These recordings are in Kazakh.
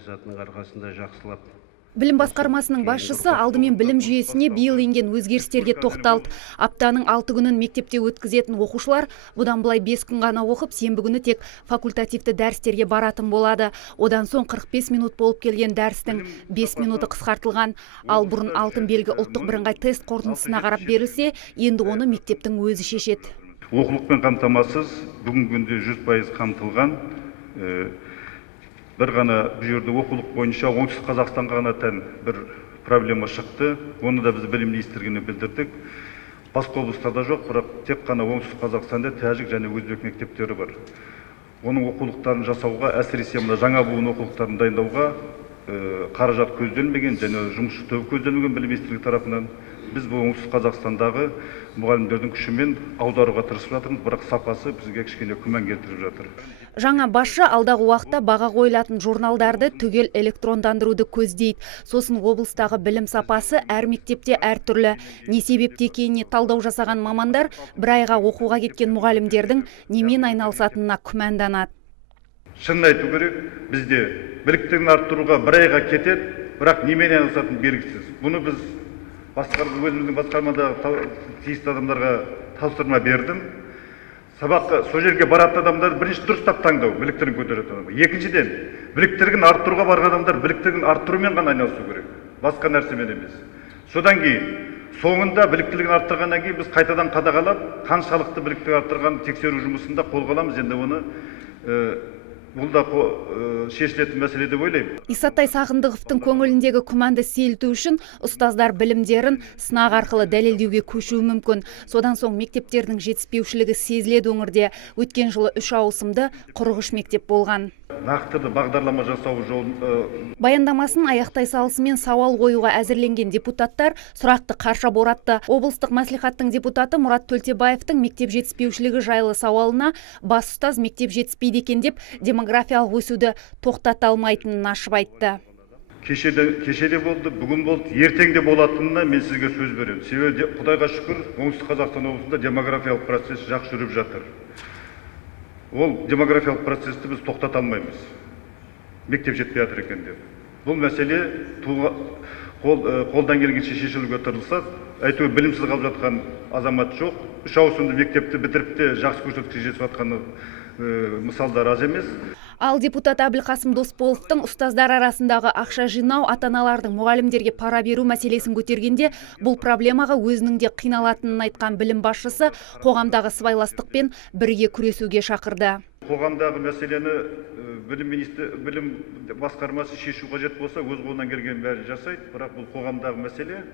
Саясатының арқасында жақсылап. Білім басқармасының басшысы алдымен білім жүйесіне биыл енген өзгерістерге тоқталды. Аптаның 6 күнін мектепте өткізетін оқушылар бұдан былай 5 күн ғана оқып, сенбі күні тек факультативті дәрістерге баратын болады. Одан соң 45 минут болып келген дәрістің 5 минуты қысқартылған. Ал бұрын алтын белгі ұлттық бірыңғай тест қорытындысына қарап берілсе, енді оны мектептің өзі шешеді. Оқулықпен қамтамасыз бүгінгі күнде 100% қамтылған. Бір ғана бұл жерде оқулық бойынша оңтүстік Қазақстанға ғана тән бір проблема шықты. Оны да біз білім министрлігіне білдірдік. Басқа облыстарда жоқ, бірақ тек қана оңтүстік Қазақстанда тәжік және өзбек мектептері бар. Оның оқулықтарын жасауға, әсіресе мына жаңа буын оқулықтарын дайындауға қаражат көзделмеген және жұмысшы тобы көзделмеген білім министрлігі тарапынан біз бұл оңтүстік Қазақстандағы мұғалімдердің күшімен аударуға тырысып жатырмыз, бірақ сапасы бізге кішкене күмән келтіріп жатыр. Жаңа басшы алдағы уақытта баға қойылатын журналдарды түгел электрондандыруды көздейді. Сосын облыстағы білім сапасы әр мектепте әртүрлі. Не себепті екеніне талдау жасаған мамандар бір айға оқуға кеткен мұғалімдердің немен айналысатынына күмәнданады. Шынын айту керек, бізде біліктілігін арттыруға бір айға кетеді, бірақ немен айналысатыны белгісіз. Бұны біз өзіміздің басқармадағы тиісті адамдарға тапсырма бердім. Сабаққа сол жерге баратын адамдар бірінші дұрыстап таңдау, біліктілігін көтеретін адам. Екіншіден, біліктілігін арттыруға барған адамдар біліктілігін арттырумен ғана айналысу керек, басқа нәрсемен емес. Содан кейін, соңында біліктілігін арттырғаннан кейін біз қайтадан қадағалап, қаншалықты біліктілігін арттырған тексеру жұмысында қолға аламыз. Енді оны бұл да шешілетін мәселе деп ойлаймын. Исатай Сағындықовтың көңіліндегі күмәнді сейілту үшін ұстаздар білімдерін сынақ арқылы дәлелдеуге көшуі мүмкін. Содан соң мектептердің жетіспеушілігі сезіледі өңірде. Өткен жылы 3 ауысымды 43 мектеп болған. Нақты бағдарлама жасау жолын Баяндамасын аяқтай салысымен сауал қоюға әзірленген депутаттар сұрақты қарша боратты. Облыстық мәслихаттың депутаты Мұрат Төлтебаевтың мектеп жетіспеушілігі жайлы сауалына бас ұстаз мектеп жетіспейді екен деп демографиялық өсуді тоқтата алмайтынын ашып айтты. Кешеде болды, бүгін болды, ертеңде болатынына мен сізге сөз беремін. Себебі Құдайға шүкір, оңтүстік Қазақстан облысында демографиялық процесс жақсы жүріп жатыр. Ол демографиялық процесті біз тоқтата алмаймыз. Мектеп жетпей жатыр екен деп. Бұл мәселе қолдан келгенше шешілуге тырысады. Әйтеуір білімсіз қалып жатқан азамат жоқ. 3 ауысымды мектепті бітіріп те жақсы көрсеткішке жетіп жатқан мысалдар аз емес. Ал депутат Әбілқасым Досполовтың ұстаздар арасындағы ақша жинау, ата-аналардың мұғалімдерге пара беру мәселесін көтергенде бұл проблемаға өзінің де қиналатынын айтқан білім басшысы қоғамдағы сыбайластықпен бірге күресуге шақырды. Қоғамдағы мәселені білім басқармасы шешу қажет болса, өз қолынан келген бәрін жасайды, бірақ бұл қоғамдағы мәселе.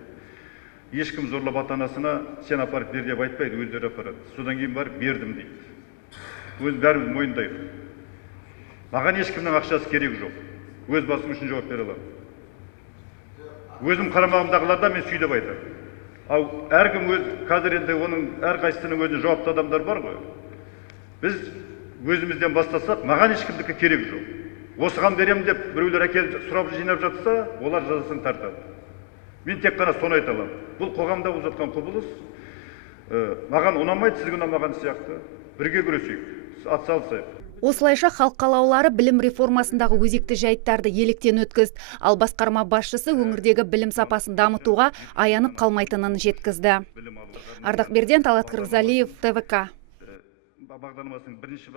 Ешкім зорлап ата-анасына сен апарып бер деп айтпайды, өздері апарады. Содан кейін барып бердім дейді. Өз бәріміз мойындайды. Маған ешкімнің ақшасы керек жоқ. Өз басым үшін жауап бере аламын. Өзім қарамағымдағыларда мен сөйтіп айтамын. Ал әркім қазір енді оның әрқайсысының өзіне жауапты адамдар бар ғой. Біз өзімізден бастасақ, маған ешкімдікі керек жоқ. Осыған беремін деп біреулер әкеліп сұрап жинап жатса, олар жазасын тартады. Мен тек қана соны айта аламын. Бұл қоғамда болып жатқан құбылыс маған ұнамайды, сізге ұнамаған сияқты. Бірге күресейік, атсалысайық. Осылайша халық қалаулылары білім реформасындағы өзекті жайттарды електен өткізді. Ал басқарма басшысы өңірдегі білім сапасын дамытуға аянып қалмайтынын жеткізді. Ардақберден, Талғат Қырғызалиев, ТВК.